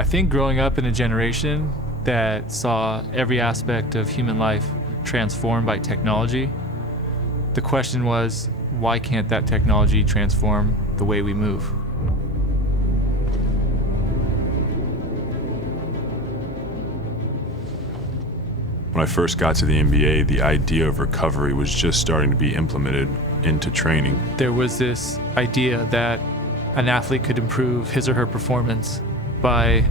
I think growing up in a generation that saw every aspect of human life transformed by technology, the question was, why can't that technology transform the way we move? When I first got to the NBA, the idea of recovery was just starting to be implemented into training. There was this idea that an athlete could improve his or her performance by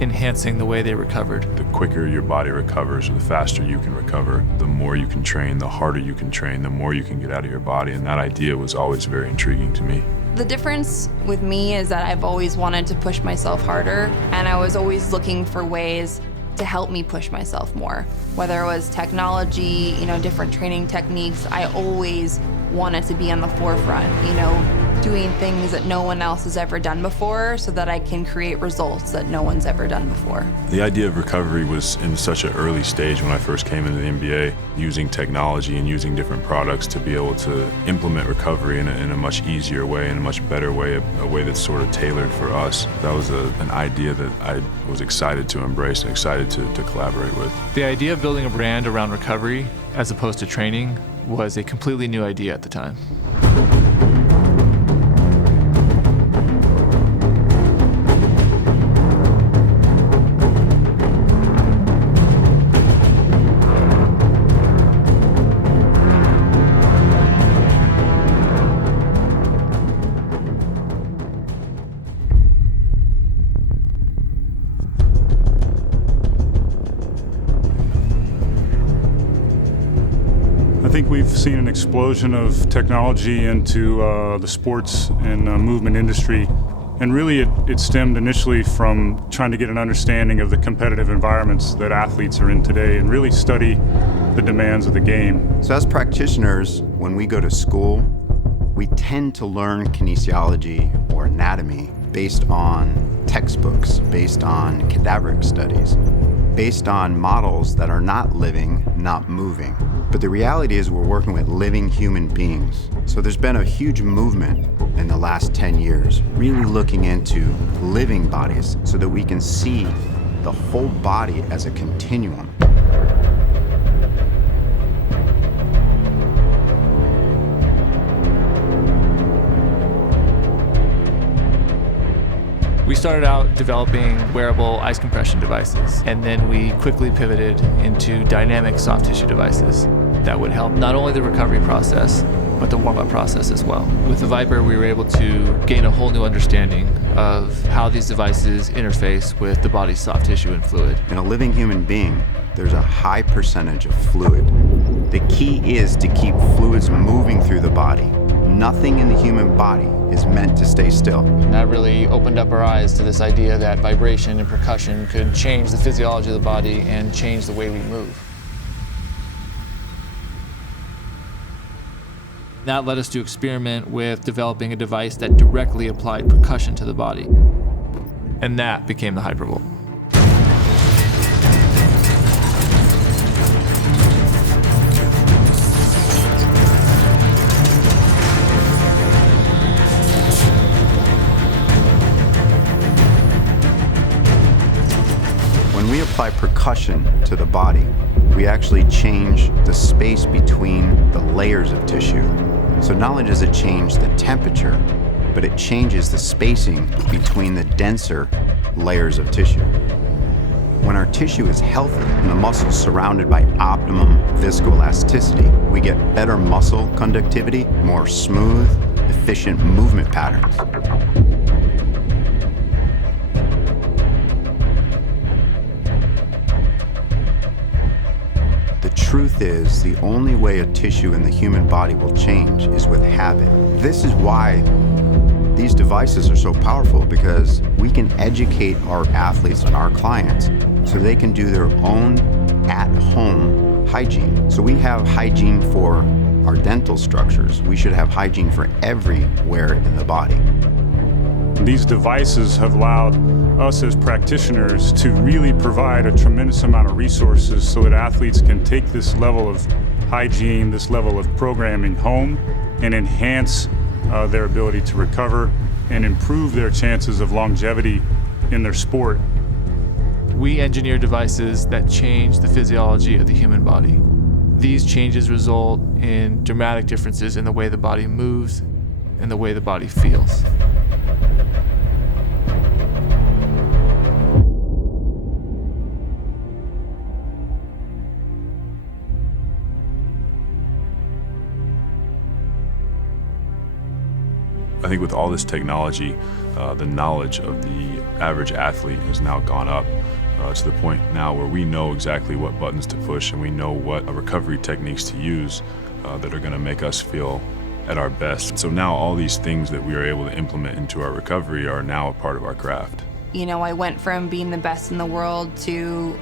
enhancing the way they recovered. The quicker your body recovers, or the faster you can recover, the more you can train, the harder you can train, the more you can get out of your body, and that idea was always very intriguing to me. The difference with me is that I've always wanted to push myself harder, and I was always looking for ways to help me push myself more. Whether it was technology, different training techniques, I always wanted to be on the forefront, doing things that no one else has ever done before so that I can create results that no one's ever done before. The idea of recovery was in such an early stage when I first came into the NBA, using technology and using different products to be able to implement recovery in a much easier way, in a much better way, a way that's sort of tailored for us. That was an idea that I was excited to embrace and excited to collaborate with. The idea of building a brand around recovery as opposed to training was a completely new idea at the time. I think we've seen an explosion of technology into the sports and movement industry. And really it stemmed initially from trying to get an understanding of the competitive environments that athletes are in today and really study the demands of the game. So as practitioners, when we go to school, we tend to learn kinesiology or anatomy based on textbooks, based on cadaveric studies, based on models that are not living, not moving. But the reality is we're working with living human beings. So there's been a huge movement in the last 10 years, really looking into living bodies so that we can see the whole body as a continuum. We started out developing wearable ice compression devices, and then we quickly pivoted into dynamic soft tissue devices that would help not only the recovery process, but the warm-up process as well. With the Viper, we were able to gain a whole new understanding of how these devices interface with the body's soft tissue and fluid. In a living human being, there's a high percentage of fluid. The key is to keep fluids moving through the body. Nothing in the human body is meant to stay still. And that really opened up our eyes to this idea that vibration and percussion could change the physiology of the body and change the way we move. That led us to experiment with developing a device that directly applied percussion to the body. And that became the Hypervolt. When we apply percussion to the body, we actually change the space between the layers of tissue. So not only does it change the temperature, but it changes the spacing between the denser layers of tissue. When our tissue is healthy and the muscle is surrounded by optimum viscoelasticity, we get better muscle conductivity, more smooth, efficient movement patterns. The truth is, the only way a tissue in the human body will change is with habit. This is why these devices are so powerful, because we can educate our athletes and our clients so they can do their own at-home hygiene. So we have hygiene for our dental structures. We should have hygiene for everywhere in the body. These devices have allowed us as practitioners to really provide a tremendous amount of resources so that athletes can take this level of hygiene, this level of programming home, and enhance their ability to recover and improve their chances of longevity in their sport We engineer devices that change the physiology of the human body. These changes result in dramatic differences in the way the body moves and the way the body feels. I think with all this technology, the knowledge of the average athlete has now gone up to the point now where we know exactly what buttons to push and we know what recovery techniques to use that are going to make us feel at our best. So now all these things that we are able to implement into our recovery are now a part of our craft. You know, I went from being the best in the world to,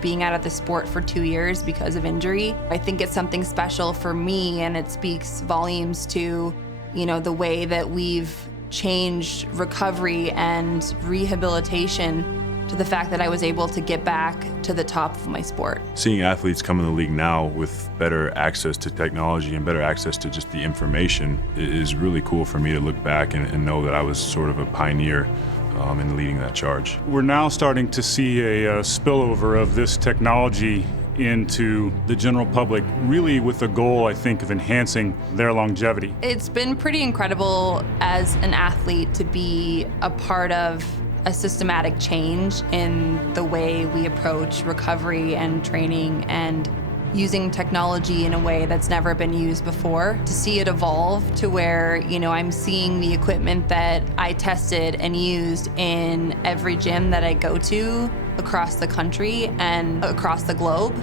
being out of the sport for 2 years because of injury. I think it's something special for me, and it speaks volumes to the way that we've changed recovery and rehabilitation to the fact that I was able to get back to the top of my sport. Seeing athletes come in the league now with better access to technology and better access to just the information is really cool for me to look back and know that I was sort of a pioneer in leading that charge. We're now starting to see a spillover of this technology into the general public, really with the goal, I think, of enhancing their longevity. It's been pretty incredible as an athlete to be a part of a systematic change in the way we approach recovery and training and using technology in a way that's never been used before. To see it evolve to where, I'm seeing the equipment that I tested and used in every gym that I go to across the country and across the globe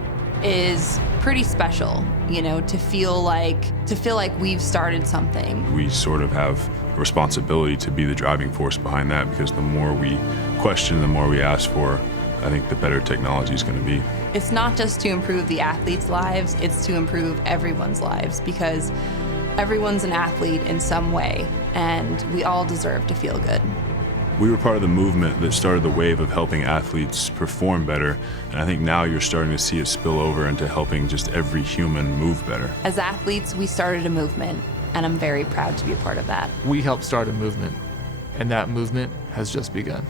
is pretty special, to feel like we've started something. We sort of have a responsibility to be the driving force behind that, because the more we question, the more we ask for, I think the better technology is going to be. It's not just to improve the athletes' lives, it's to improve everyone's lives, because everyone's an athlete in some way, and we all deserve to feel good. We were part of the movement that started the wave of helping athletes perform better, and I think now you're starting to see it spill over into helping just every human move better. As athletes, we started a movement, and I'm very proud to be a part of that. We helped start a movement, and that movement has just begun.